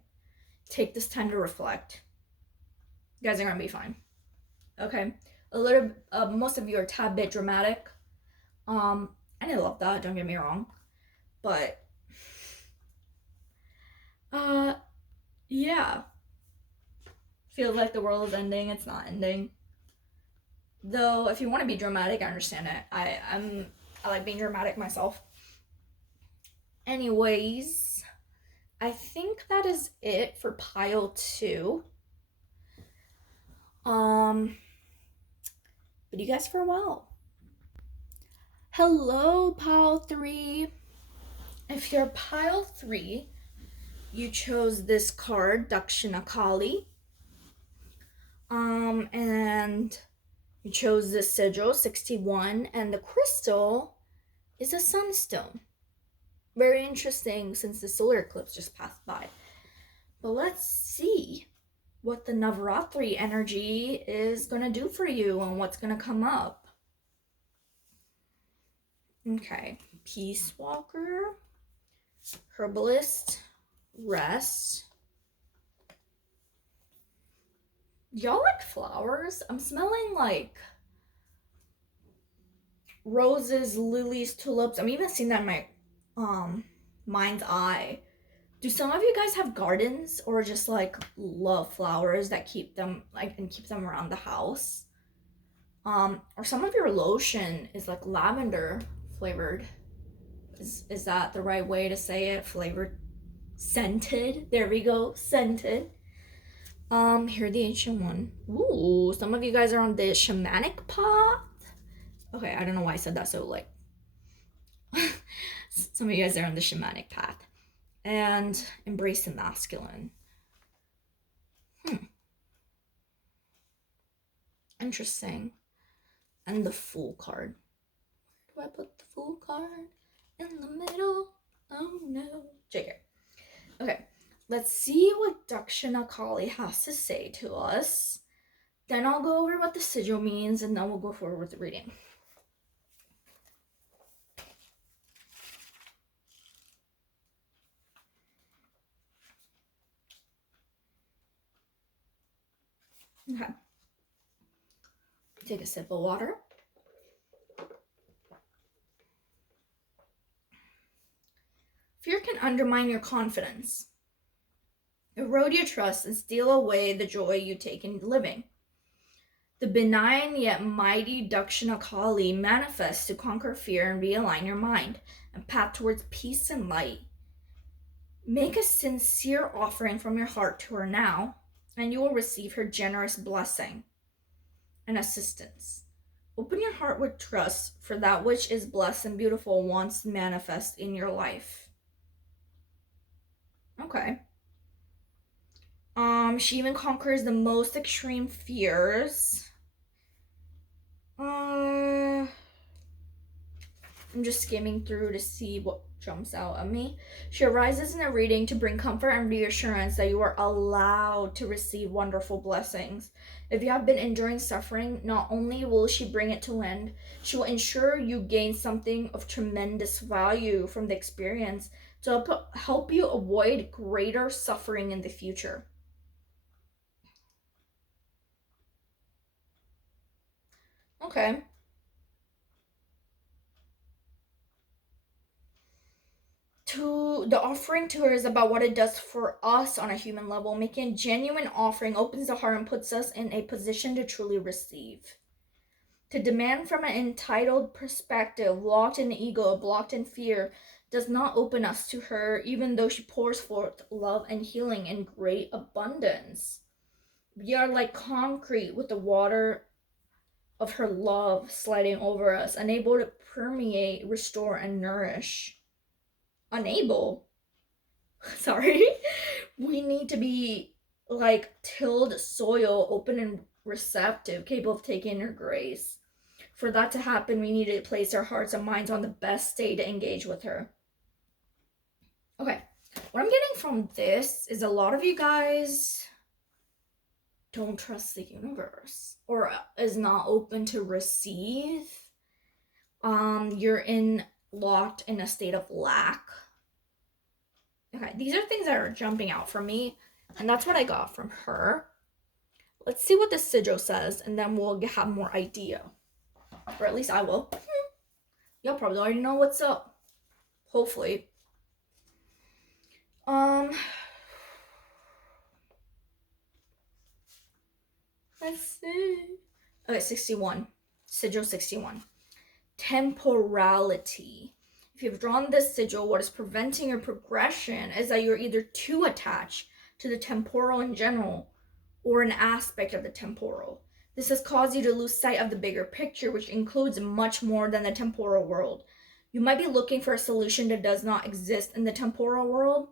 Take this time to reflect. You guys are gonna be fine. Okay. Most of you are a tad bit dramatic. And I love that. Don't get me wrong. But, yeah. Feels like the world is ending. It's not ending. Though, if you want to be dramatic, I understand it. I like being dramatic myself. Anyways, I think that is it for pile 2. But you guys for a while. Hello, pile 3. If you're pile 3, you chose this card, Dakshina Kali. And you chose this sigil, 61, and the crystal is a sunstone. Very interesting since the solar eclipse just passed by. But let's see what the Navaratri energy is going to do for you and what's going to come up. Okay, Peace Walker, Herbalist, Rest. Y'all like flowers? I'm smelling like roses, lilies, tulips. I'm even seeing that in my mind's eye. Do some of you guys have gardens or just like love flowers that keep them around the house? Or some of your lotion is like lavender flavored. Is that the right way to say it? Flavored, scented. There we go, scented. Here the ancient one. Ooh, some of you guys are on the shamanic path. Okay, I don't know why I said that so like. Some of you guys are on the shamanic path. And embrace the masculine. Interesting. And the Fool card. Where do I put the Fool card? In the middle. Oh no. JK. Okay. Let's see what Dakshina Kali has to say to us. Then I'll go over what the sigil means, and then we'll go forward with the reading. Okay. Take a sip of water. Fear can undermine your confidence, erode your trust, and steal away the joy you take in living. The benign yet mighty Dakshina Kali manifests to conquer fear and realign your mind and path towards peace and light. Make a sincere offering from your heart to her now, and you will receive her generous blessing and assistance. Open your heart with trust for that which is blessed and beautiful wants to manifest in your life. Okay. She even conquers the most extreme fears. I'm just skimming through to see what jumps out at me. She arises in a reading to bring comfort and reassurance that you are allowed to receive wonderful blessings. If you have been enduring suffering, not only will she bring it to end, she will ensure you gain something of tremendous value from the experience to help you avoid greater suffering in the future. Okay. The offering to her is about what it does for us on a human level. Making a genuine offering opens the heart and puts us in a position to truly receive. To demand from an entitled perspective, locked in ego, blocked in fear, does not open us to her, even though she pours forth love and healing in great abundance. We are like concrete with the water of her love sliding over us, unable to permeate, restore, and nourish. Unable. Sorry. We need to be like tilled soil, open and receptive, capable of taking her grace. For that to happen, we need to place our hearts and minds on the best state to engage with her. Okay, what I'm getting from this is a lot of you guys don't trust the universe or is not open to receive. You're locked in a state of lack. Okay, these are things that are jumping out for me, and that's what I got from her. Let's see what the sigil says, and then we'll have more idea. Or at least I will. Y'all probably already know what's up. Hopefully. Let's see. Okay, 61. Sigil 61. Temporality. If you've drawn this sigil, what is preventing your progression is that you're either too attached to the temporal in general or an aspect of the temporal. This has caused you to lose sight of the bigger picture, which includes much more than the temporal world. You might be looking for a solution that does not exist in the temporal world.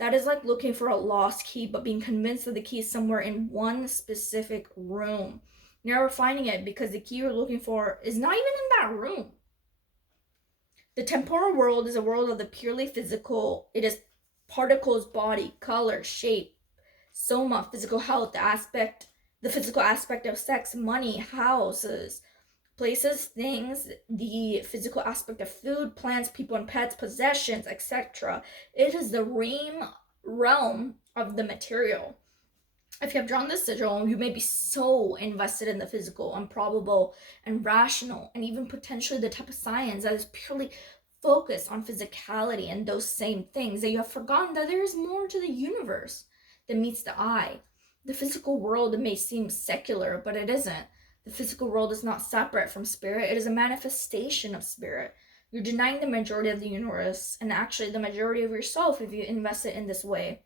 That is like looking for a lost key, but being convinced that the key is somewhere in one specific room. Never finding it because the key you're looking for is not even in that room. The temporal world is a world of the purely physical. It is particles, body, color, shape, soma, physical health, the physical aspect of sex, money, houses, places, things, the physical aspect of food, plants, people, and pets, possessions, etc. It is the realm of the material. If you have drawn this sigil, you may be so invested in the physical, improbable, and rational, and even potentially the type of science that is purely focused on physicality and those same things that you have forgotten that there is more to the universe than meets the eye. The physical world may seem secular, but it isn't. The physical world is not separate from spirit. It is a manifestation of spirit. You're denying the majority of the universe, and actually the majority of yourself if you invest it in this way.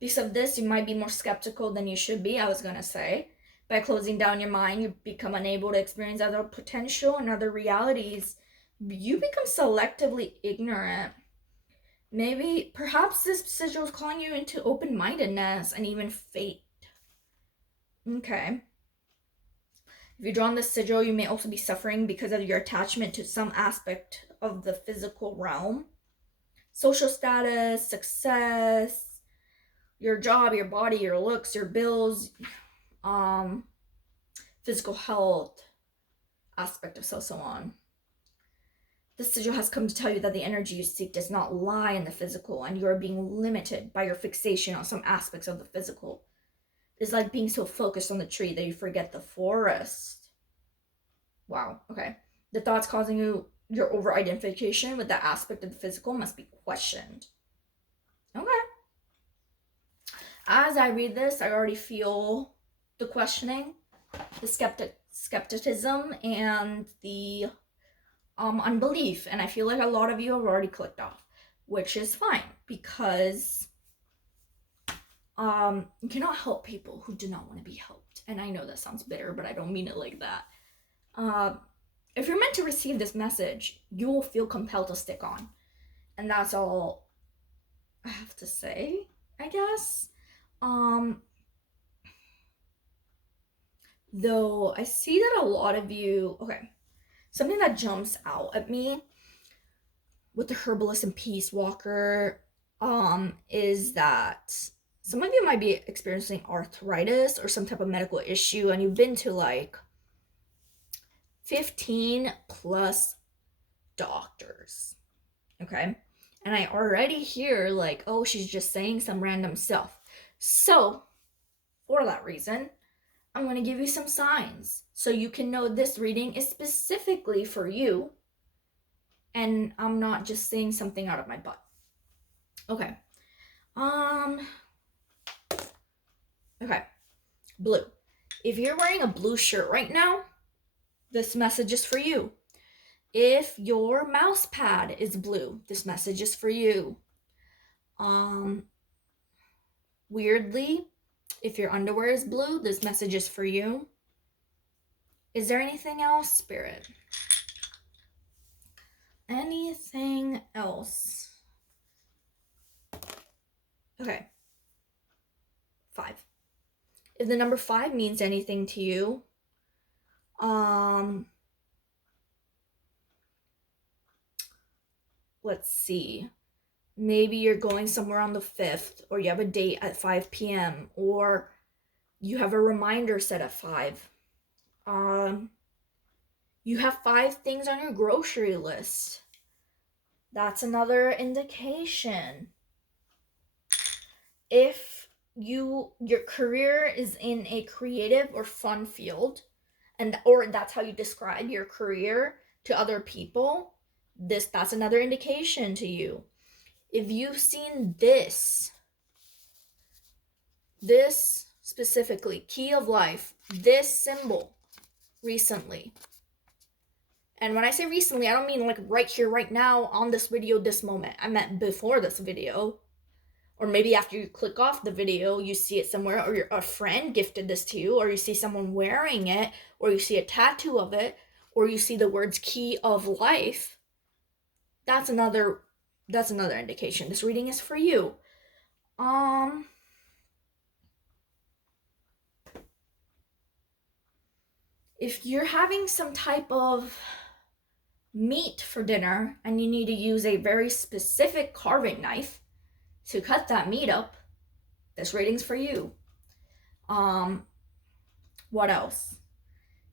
Because of this, you might be more skeptical than you should be, I was going to say. By closing down your mind, you become unable to experience other potential and other realities. You become selectively ignorant. Perhaps this sigil is calling you into open-mindedness and even fate. Okay. If you've drawn this sigil, you may also be suffering because of your attachment to some aspect of the physical realm. Social status, success, your job, your body, your looks, your bills, physical health, aspect of so on. This sigil has come to tell you that the energy you seek does not lie in the physical, and you are being limited by your fixation on some aspects of the physical. It's like being so focused on the tree that you forget the forest. Wow, okay. The thoughts causing you your over-identification with that aspect of the physical must be questioned. Okay. As I read this, I already feel the questioning, the skepticism, and the unbelief. And I feel like a lot of you have already clicked off, which is fine because you cannot help people who do not want to be helped. And I know that sounds bitter, but I don't mean it like that. If you're meant to receive this message, you will feel compelled to stick on. And that's all I have to say, I guess. Though I see that a lot of you, okay, something that jumps out at me with the herbalist and peace walker is that some of you might be experiencing arthritis or some type of medical issue, and you've been to like 15 plus doctors, okay? And I already hear like, oh, she's just saying some random stuff. So for that reason, I'm going to give you some signs so you can know this reading is specifically for you and I'm not just saying something out of my butt. Okay. Okay. Blue. If you're wearing a blue shirt right now, this message is for you. If your mouse pad is blue, this message is for you. Weirdly, if your underwear is blue, this message is for you. Is there anything else, Spirit? Anything else? Okay. 5. If the number 5 means anything to you, let's see. Maybe you're going somewhere on the 5th, or you have a date at 5 p.m., or you have a reminder set at 5. You have 5 things on your grocery list. That's another indication. If your career is in a creative or fun field, or that's how you describe your career to other people, that's another indication to you. If you've seen this specifically, key of life, this symbol recently. And when I say recently, I don't mean like right here, right now, on this video, this moment. I meant before this video. Or maybe after you click off the video, you see it somewhere, or a friend gifted this to you, or you see someone wearing it, or you see a tattoo of it, or you see the words key of life. That's another indication. This reading is for you. If you're having some type of meat for dinner and you need to use a very specific carving knife to cut that meat up, this reading's for you. What else?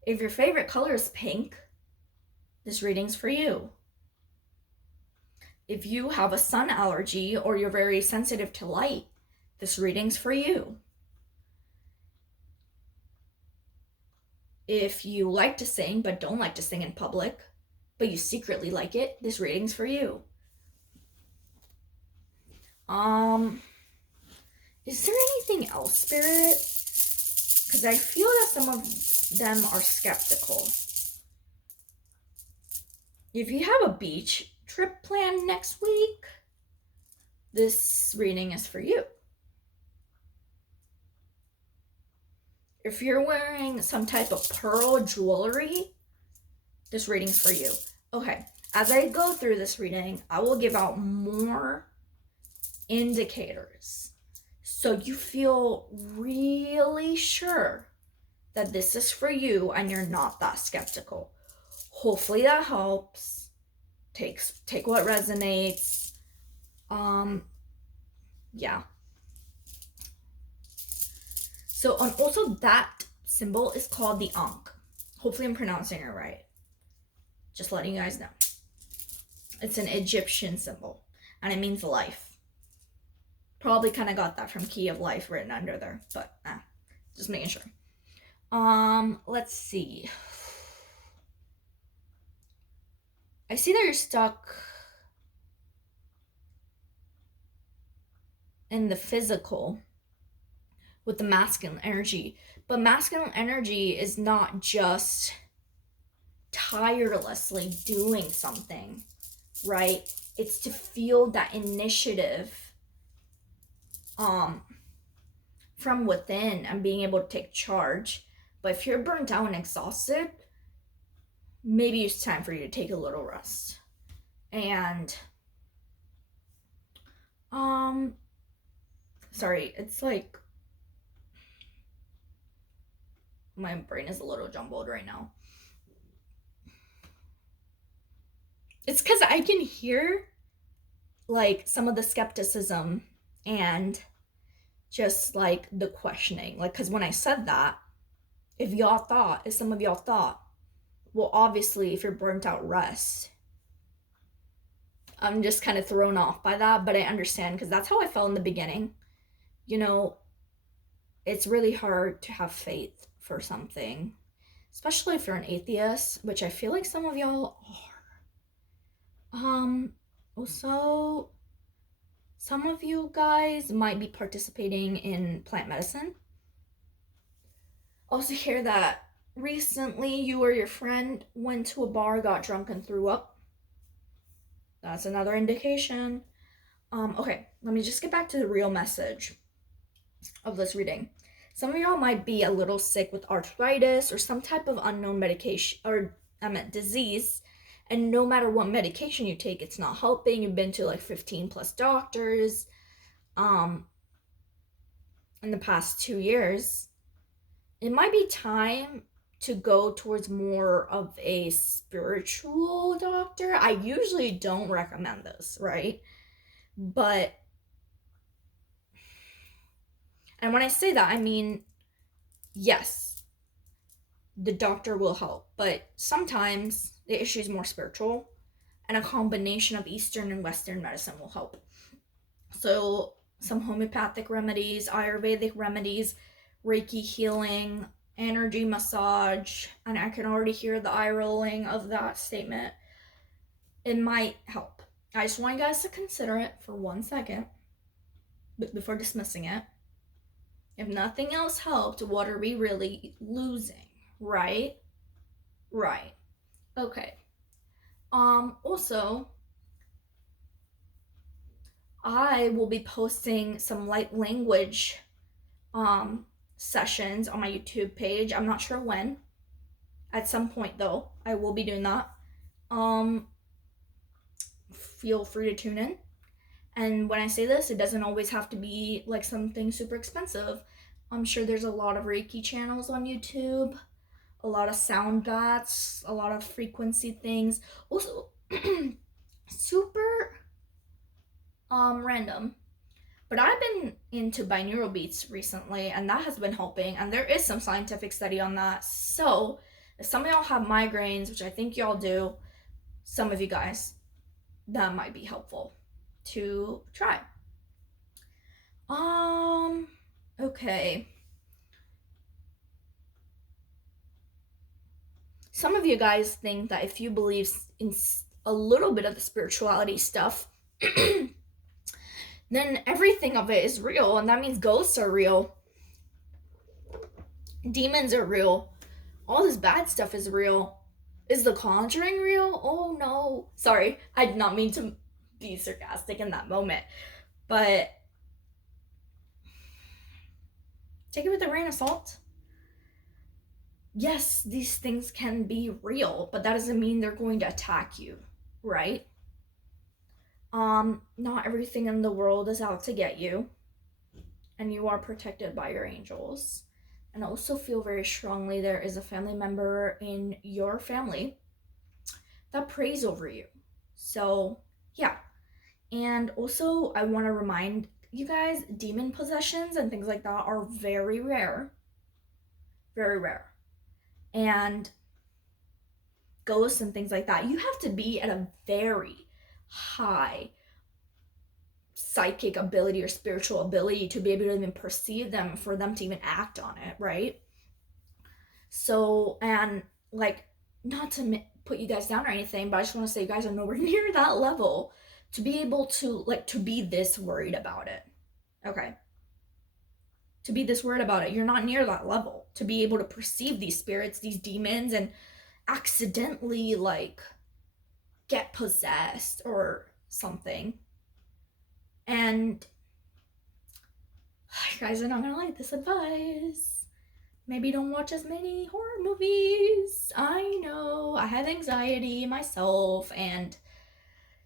If your favorite color is pink, this reading's for you. If you have a sun allergy or you're very sensitive to light, this reading's for you. If you like to sing but don't like to sing in public, but you secretly like it, this reading's for you. Is there anything else, Spirit? Because I feel that some of them are skeptical. If you have a beach trip planned next week, this reading is for you. If you're wearing some type of pearl jewelry, this reading's for you. Okay, as I go through this reading, I will give out more indicators so you feel really sure that this is for you and you're not that skeptical. Hopefully that helps. Take what resonates. Yeah. So, also that symbol is called the Ankh. Hopefully I'm pronouncing it right. Just letting you guys know. It's an Egyptian symbol, and it means life. Probably kind of got that from Key of Life written under there, but just making sure. Let's see. I see that you're stuck in the physical with the masculine energy, but masculine energy is not just tirelessly doing something, right? It's to feel that initiative from within and being able to take charge. But if you're burnt out and exhausted, maybe it's time for you to take a little rest. And sorry, it's like my brain is a little jumbled right now. It's because I can hear like some of the skepticism and just like the questioning. Like, because when I said that, if some of y'all thought, well, obviously if you're burnt out, rest. I'm just kind of thrown off by that, but I understand because that's how I felt in the beginning. You know, it's really hard to have faith for something, especially if you're an atheist, which I feel like some of y'all are. Also, some of you guys might be participating in plant medicine. Also hear that recently you or your friend went to a bar, got drunk, and threw up. That's another indication. Okay, let me just get back to the real message of this reading. Some of y'all might be a little sick with arthritis or some type of unknown medication, or disease, and no matter what medication you take, it's not helping. You've been to like 15 plus doctors in the past 2 years. It might be time to go towards more of a spiritual doctor. I usually don't recommend this, right? But, and when I say that, I mean, yes, the doctor will help, but sometimes the issue is more spiritual, and a combination of Eastern and Western medicine will help. So, some homeopathic remedies, Ayurvedic remedies, Reiki healing, energy massage, and I can already hear the eye rolling of that statement. It might help. I just want you guys to consider it for 1 second before dismissing it. If nothing else helped, what are we really losing, right? Right. Okay. Also, I will be posting some light language sessions on my YouTube page. I'm not sure when. At some point though, I will be doing that. Feel free to tune in. And when I say this, it doesn't always have to be like something super expensive. I'm sure there's a lot of Reiki channels on YouTube, a lot of sound baths, a lot of frequency things. Also, super random. But I've been into binaural beats recently, and that has been helping. And there is some scientific study on that. So, if some of y'all have migraines, which I think y'all do, some of you guys, that might be helpful to try. Okay. Some of you guys think that if you believe in a little bit of the spirituality stuff, then everything of it is real, and that means ghosts are real, demons are real, all this bad stuff is real. Is The Conjuring real? Oh no. Sorry, I did not mean to be sarcastic in that moment, but take it with a grain of salt. Yes, these things can be real, but that doesn't mean they're going to attack you, right? Not everything in the world is out to get you, and you are protected by your angels. And I also feel very strongly there is a family member in your family that prays over you. So, yeah. And also, I want to remind you guys, demon possessions and things like that are very rare. Very rare. And ghosts and things like that, you have to be at a very high psychic ability or spiritual ability to be able to even perceive them, for them to even act on it, right? So, and like, not to put you guys down or anything, but I just want to say you guys are nowhere near that level to be able to, like, to be this worried about it. Okay. To be this worried about it, you're not near that level to be able to perceive these spirits, these demons, and accidentally, like, get possessed or something. And guys are not gonna like this advice. Maybe don't watch as many horror movies. I know, I have anxiety myself, and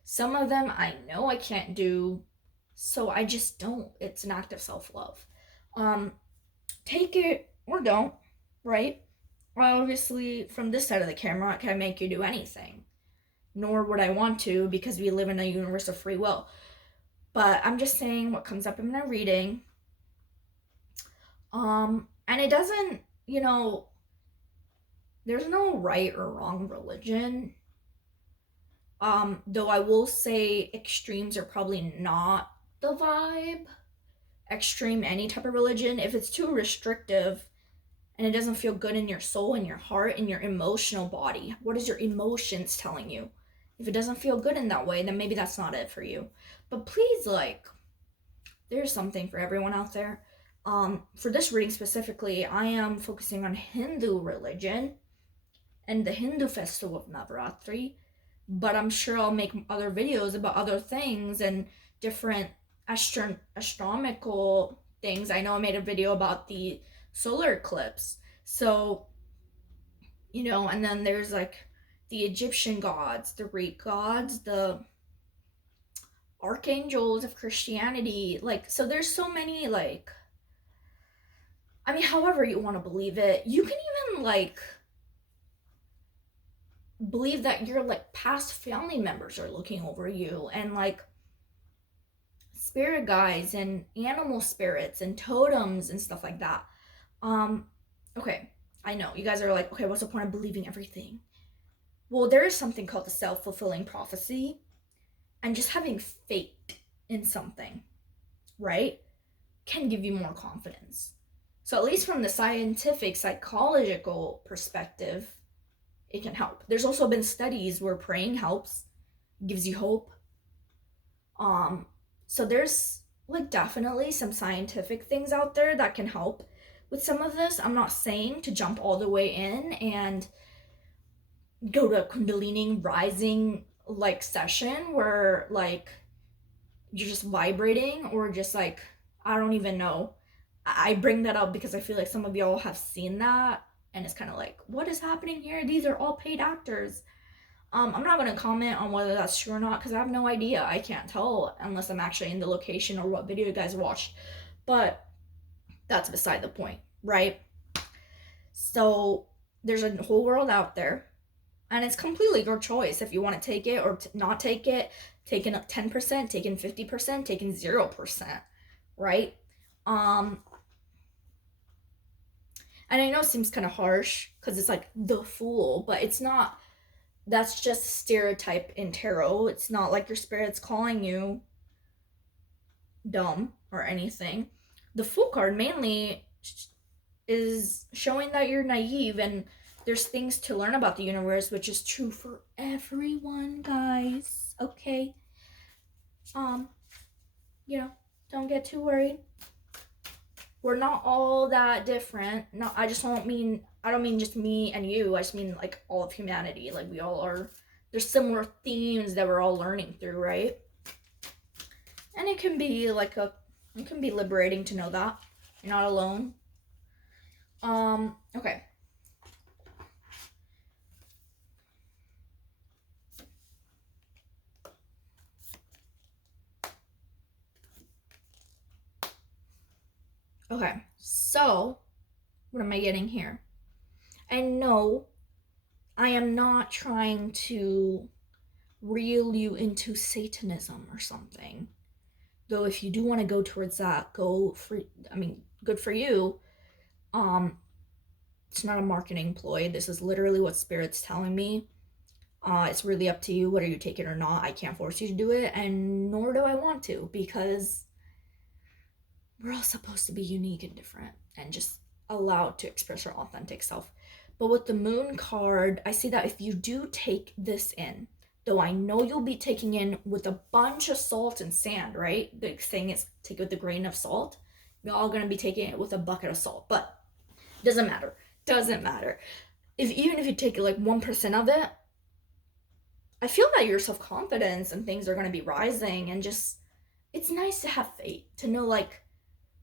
some of them I know I can't do, so I just don't. It's an act of self-love. Take it or don't, right? Well, obviously, from this side of the camera, I can't make you do anything, nor would I want to, because we live in a universe of free will. But I'm just saying what comes up in my reading. And it doesn't, there's no right or wrong religion. Though I will say extremes are probably not the vibe. Extreme any type of religion, if it's too restrictive and it doesn't feel good in your soul, in your heart, in your emotional body, what is your emotions telling you? If it doesn't feel good in that way, then maybe that's not it for you. But please, like, there's something for everyone out there. For this reading specifically, I am focusing on Hindu religion and the Hindu festival of Navaratri, but I'm sure I'll make other videos about other things and different astronomical things. I know I made a video about the solar eclipse. So, and then there's like the Egyptian gods, the Greek gods, the archangels of Christianity. Like, so there's so many, like, I mean, however you want to believe it. You can even, like, believe that your, like, past family members are looking over you, and, like, spirit guides and animal spirits and totems and stuff like that. Okay, I know you guys are like, okay, what's the point of believing everything? Well, there is something called the self-fulfilling prophecy, and just having faith in something, right, can give you more confidence. So at least from the scientific, psychological perspective, it can help. There's also been studies where praying helps, gives you hope. So there's, like, definitely some scientific things out there that can help with some of this. I'm not saying to jump all the way in and go to a Kundalini rising, like, session where, like, you're just vibrating, or just, like, I don't even know. I bring that up because I feel like some of y'all have seen that, and it's kind of like, what is happening here? These are all paid actors. I'm not going to comment on whether that's true or not because I have no idea. I can't tell unless I'm actually in the location or what video you guys watched. But that's beside the point, right? So there's a whole world out there, and it's completely your choice if you want to take it or not take it. Taking 10%, taking 50%, taking 0%, right? And I know it seems kind of harsh because it's like the fool, but it's not. That's just a stereotype in tarot. It's not like your spirit's calling you dumb or anything. The Fool card mainly is showing that you're naive and there's things to learn about the universe, which is true for everyone, guys. Okay. Don't get too worried. We're not all that different. No, I don't mean just me and you. I just mean, like, all of humanity. Like, we all are. There's similar themes that we're all learning through, right? And it can be liberating to know that you're not alone. Okay. Okay, so what am I getting here? I know I am not trying to reel you into Satanism or something. Though if you do want to go towards that, good for you. It's not a marketing ploy. This is literally what Spirit's telling me. It's really up to you whether you take it or not. I can't force you to do it, and nor do I want to, because we're all supposed to be unique and different and just allowed to express our authentic self. But with the Moon card, I see that if you do take this in, though I know you'll be taking in with a bunch of salt and sand, right? The thing is, take it with a grain of salt. You're all going to be taking it with a bucket of salt, but doesn't matter. Even if you take like 1% of it, I feel that your self-confidence and things are going to be rising, and just, it's nice to have faith, to know, like,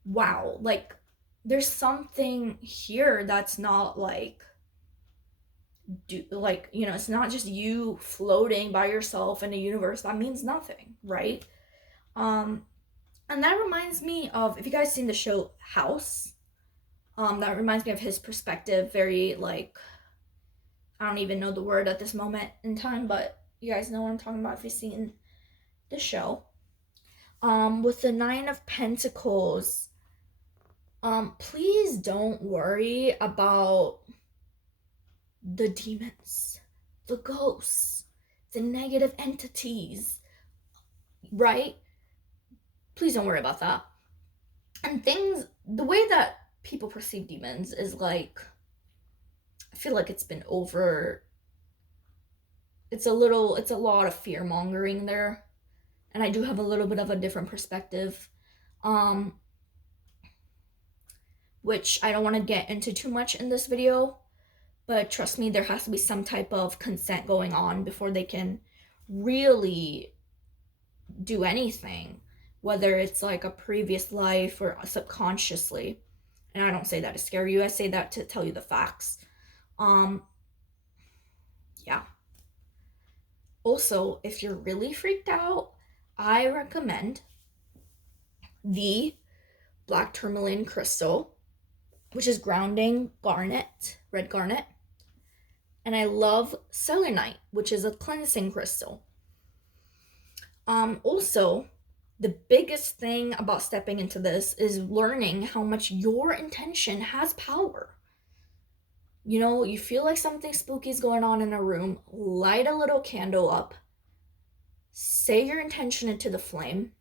wow, like, there's something here that's not it's not just you floating by yourself in a universe that means nothing, right? And that reminds me of, if you guys seen the show House, that reminds me of his perspective. Very, like, I don't even know the word at this moment in time, but you guys know what I'm talking about if you've seen the show. With the Nine of Pentacles, please don't worry about the demons, the ghosts, the negative entities, right? Please don't worry about that. And things, the way that people perceive demons is like, I feel like it's been over. It's a lot of fear mongering there. And I do have a little bit of a different perspective. which I don't want to get into too much in this video, but trust me, there has to be some type of consent going on before they can really do anything, whether it's like a previous life or subconsciously. And I don't say that to scare you, I say that to tell you the facts. Yeah. Also, if you're really freaked out, I recommend the black tourmaline crystal, which is grounding garnet, red garnet. And I love selenite, which is a cleansing crystal. Also, the biggest thing about stepping into this is learning how much your intention has power. You know, you feel like something spooky is going on in a room, light a little candle up, say your intention into the flame,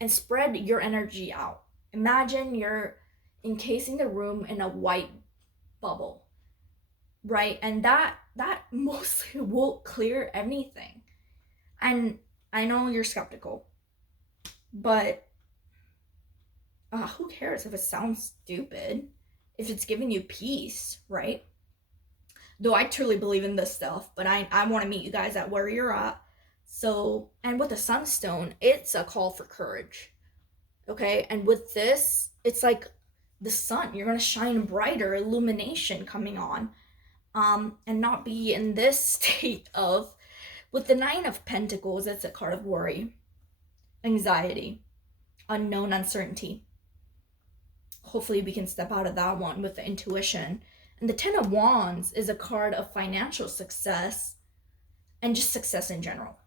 and spread your energy out. Imagine you're encasing the room in a white bubble, right? And that mostly will clear anything. And I know you're skeptical, but who cares if it sounds stupid, if it's giving you peace, right? Though I truly believe in this stuff, but I want to meet you guys at where you're at. So, and with the sunstone, it's a call for courage. Okay? And with this, it's like the sun. You're going to shine brighter, illumination coming on. And not be in this state of, with the Nine of Pentacles, it's a card of worry, anxiety, unknown, uncertainty. Hopefully we can step out of that one with the intuition. And the Ten of Wands is a card of financial success and just success in general.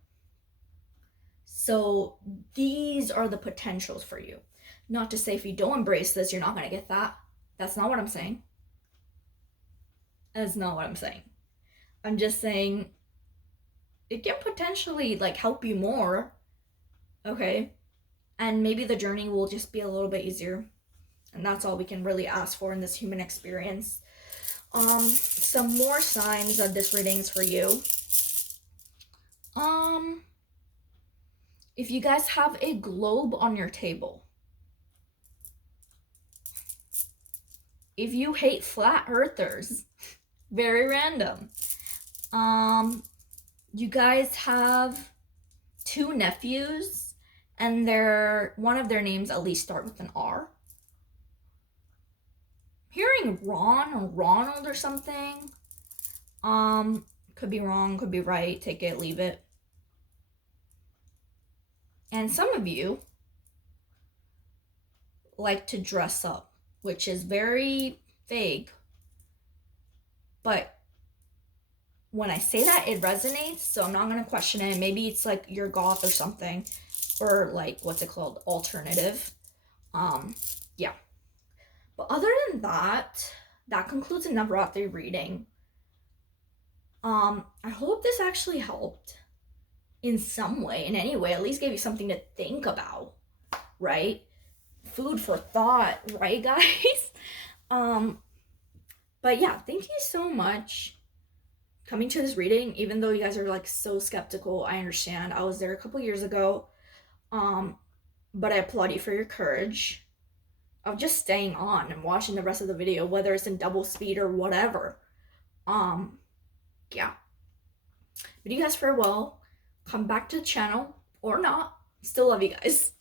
So these are the potentials for you. Not to say if you don't embrace this, you're not going to get that. That's not what I'm saying. That's not what I'm saying. I'm just saying it can potentially like help you more. Okay? And maybe the journey will just be a little bit easier. And that's all we can really ask for in this human experience. Some more signs that this reading is for you. If you guys have a globe on your table, if you hate flat earthers, very random. You guys have 2 nephews, and one of their names at least start with an R. Hearing Ron or Ronald or something. Could be wrong, could be right. Take it, leave it. And some of you like to dress up, which is very vague. But when I say that, it resonates, so I'm not going to question it. Maybe it's like you're goth or something, or like, what's it called? Alternative. Yeah. But other than that, that concludes a Navaratri reading. I hope this actually helped in some way, in any way, at least gave you something to think about, right? Food for thought, right, guys? But yeah, thank you so much coming to this reading. Even though you guys are like so skeptical, I understand. I was there a couple years ago. But I applaud you for your courage of just staying on and watching the rest of the video, whether it's in double speed or whatever. Yeah. But you guys farewell. Come back to the channel or not. Still love you guys.